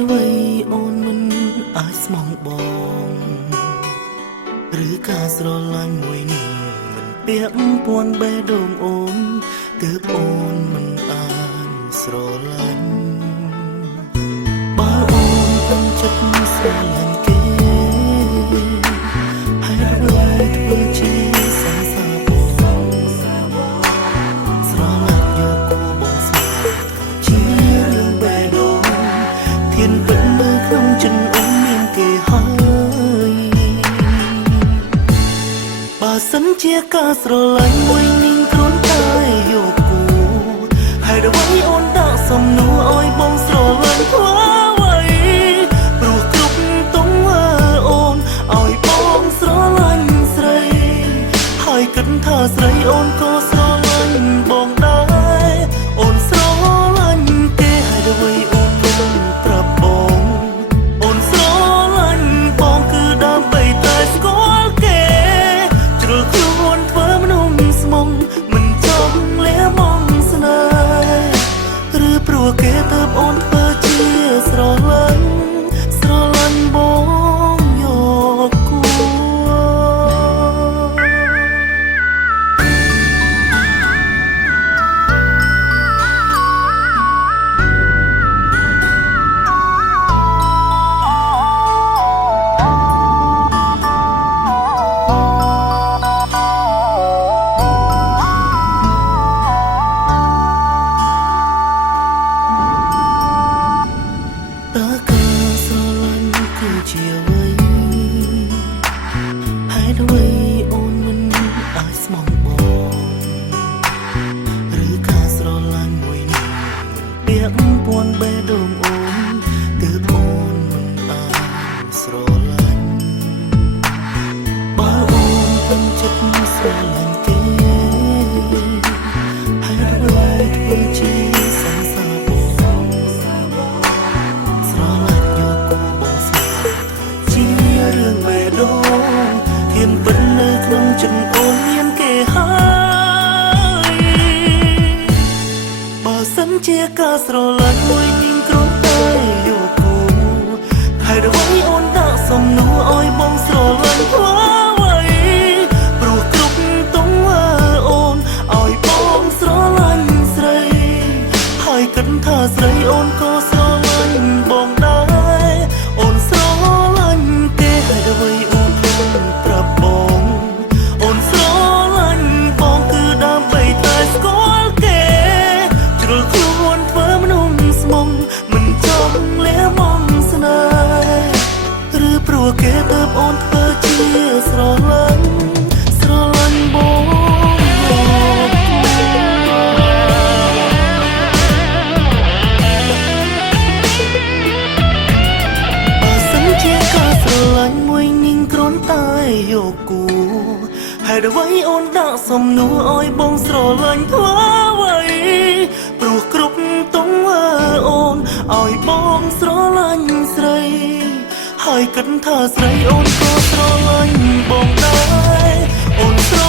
អ្វីអូនមិនអាចស្មងបងឬការស្រឡាញ់មួយនេះមិនពាក់ព័ន្ធបេះដូងអូនទើបអូនមិនអាចស្រឡាញ់បើអូនពេញចិត្តស្រឡាញ់គេហើយអ្វីធ្វើជាសង្សារបងស្រឡាញ់យកគូបងស្មាជារឿងបេះដូងធានពេញនៅក្នុងចិត្តអូនមានគេហើយបើសិនជាការស្រឡាញ់មួយនឹងគ្រាន់តែយកគូហើយអ្វីអូនដាក់សំណួរឲ្យបងស្រឡាញ់ធ្វើអ្វីព្រោះគ្រប់ទង្វើអូនឲ្យបងស្រឡាញ់ស្រីហើយគិតថាស្រីអូនក៏ស្រឡាញ់បងដែរអូនស្រឡាញ់គេហើយអ្វីអូនមិនប្រាប់បងអូនស្រឡាញ់បងគឺដើម្បីតែស្គាល់គេជ្រុលខ្លួនធ្វើមនុស្សស្មងមិនចង់លះមងស្នេហ៍ឬព្រោះគេទើបអូនធ្វើជាស្រឡាញ់បងយកគូតើការស្រឡាញ់គឺជាអ្វីហើយអ្វីអូនមិនអាចស្មងបងឬការស្រឡាញ់មួយនេះមិនពាក់ព័ន្ធបេះដូងអូនទើបអូនមិនអាចស្រឡាញ់បើអូនពេញចិត្តស្រឡាញ់គេហើយអ្វីធ្វើជាសង្សារបងស្រឡាញ់យកគូបងស្មាជារឿងបេះដូងធានពិតនៅក្នុងចិត្តអូនមានគេហើយបើសិនជាការស្រឡាញ់មួយនឹងគ្រាន់តែយកគូហើយអ្វីអូនដាក់សំណួរឲ្យបងស្រឡាញ់ធ្វើអ្វីព្រោះគ្រប់ទង្វើអូនឲ្យបងស្រឡាញ់ស្រីហើយគិតថាស្រីអូនក៏ស្រឡាញ់បងដែរអូនស្រឡាញ់គេហើយអ្វីអូនមិនប្រាប់បងអូនស្រឡាញ់បងគឺដើម្បីតែស្គាល់គេជ្រុលខ្លួនធ្វើមនុស្សស្មងមិនចង់លះមងស្នេហ៍ឬព្រោះគេទើបអូនធ្វើជាស្រឡាញ់បងយកបើសិនជាការស្រឡាញ់មួយនឹងគ្រាន់តែយកគូហើយអ្វីអូនដាក់សំណួរឲ្យបងស្រឡាញ់ធ្វើអ្វីព្រោះគ្រប់ទង្វើអូនឲ្យបងស្រឡាញ់ស្រីហើយគិតថាស្រីអូនក៏ស្រឡាញ់បងដែរអូនស្រ